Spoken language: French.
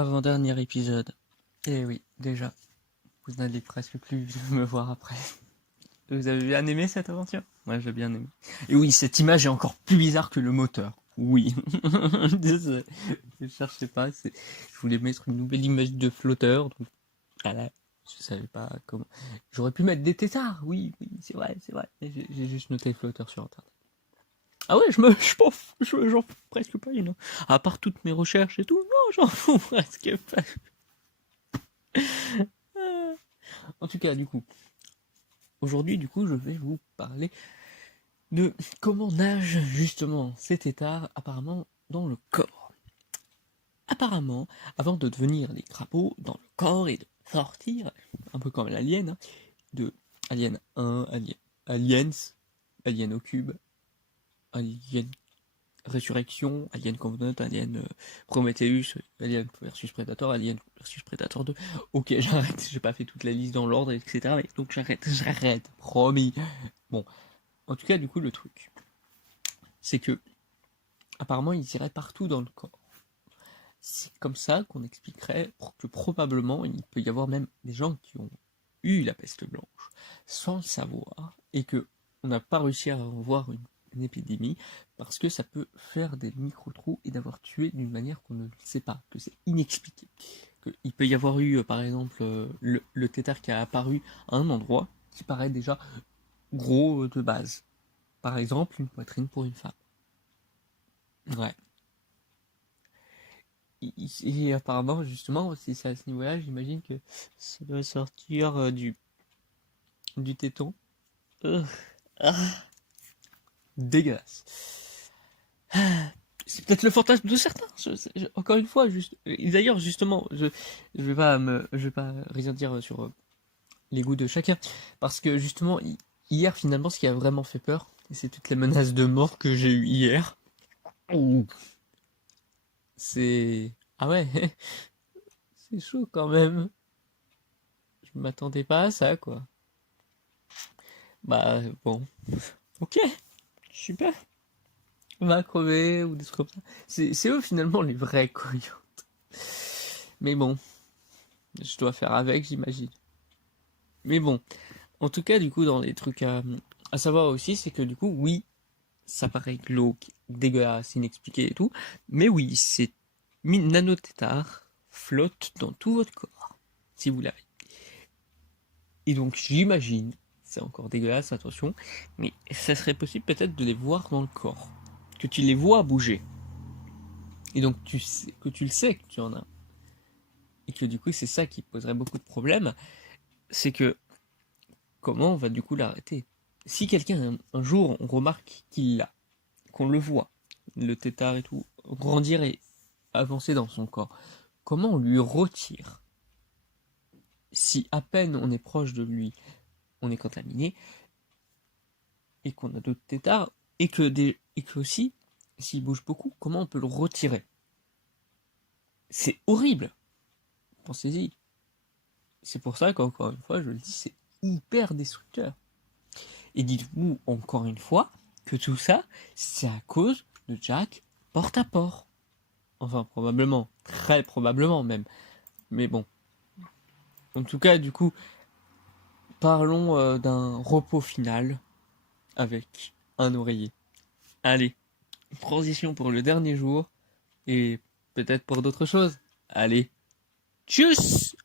avant-dernier épisode. Et oui, déjà, vous n'allez presque plus me voir après. Vous avez bien aimé cette aventure? Moi, j'ai bien aimé. Et oui, cette image est encore plus bizarre que le moteur. Oui. Ne cherchez pas. Je voulais mettre une nouvelle image de flotteur. Donc, voilà. Je savais pas comment. J'aurais pu mettre des têtards. Oui, oui, c'est vrai, c'est vrai. J'ai juste noté flotteur sur Internet. Ah ouais, j'en fous presque pas une. À part toutes mes recherches et tout, non, j'en fous presque pas. En tout cas, du coup, aujourd'hui, je vais vous parler de comment nagent justement ces têtards apparemment dans le corps. Apparemment, avant de devenir des crapauds dans le corps et de sortir, un peu comme l'alien, de Alien 1, Aliens, Alien au cube, Alien Résurrection, Alien Covenant, Alien Prometheus, Alien versus Predator, Alien versus Predator 2. Ok, j'arrête, j'ai pas fait toute la liste dans l'ordre, etc. Mais donc j'arrête, promis. Bon, en tout cas, du coup, le truc, c'est que apparemment, ils iraient partout dans le corps. C'est comme ça qu'on expliquerait que probablement il peut y avoir même des gens qui ont eu la peste blanche sans le savoir et que on n'a pas réussi à en voir une épidémie parce que ça peut faire des micro-trous et d'avoir tué d'une manière qu'on ne sait pas, que c'est inexpliqué. Il peut y avoir eu par exemple le tétard qui a apparu à un endroit qui paraît déjà gros de base. Par exemple, une poitrine pour une femme. Ouais. Et apparemment, justement, si c'est à ce niveau-là, j'imagine que ça doit sortir du téton. Ah, dégueulasse. C'est peut-être le fantasme de certains. Encore une fois, d'ailleurs, justement, je vais pas rien dire sur les goûts de chacun, parce que justement, hier, finalement, ce qui a vraiment fait peur, c'est toutes les menaces de mort que j'ai eues hier. C'est ah ouais, c'est chaud quand même. Je m'attendais pas à ça, quoi. Bah bon, ok, super. On va crever ou des trucs comme ça. C'est eux finalement les vrais coyotes. Mais bon, je dois faire avec, j'imagine. Mais bon, en tout cas, du coup, dans les trucs à savoir aussi, c'est que du coup, oui, ça paraît glauque, dégueulasse, inexpliqué et tout, mais oui, ces nanotétards flottent dans tout votre corps, si vous l'avez. Et donc, j'imagine, c'est encore dégueulasse, attention, mais ça serait possible peut-être de les voir dans le corps, que tu les vois bouger. Et donc, que tu le sais que tu en as. Et que du coup, c'est ça qui poserait beaucoup de problèmes, c'est que comment on va du coup l'arrêter? Si quelqu'un, un jour, on remarque qu'il l'a, qu'on le voit, le tétard et tout, grandir et avancer dans son corps, comment on lui retire? Si à peine on est proche de lui, on est contaminé, et qu'on a d'autres tétards, et que aussi, s'il bouge beaucoup, comment on peut le retirer? C'est horrible. Pensez-y. C'est pour ça qu'encore une fois, je le dis, c'est hyper destructeur. Et dites-vous encore une fois que tout ça, c'est à cause de Jack Porte-à-Porte. Enfin, probablement, très probablement même. Mais bon. En tout cas, du coup, parlons d'un repos final avec un oreiller. Allez, transition pour le dernier jour et peut-être pour d'autres choses. Allez, tchuss!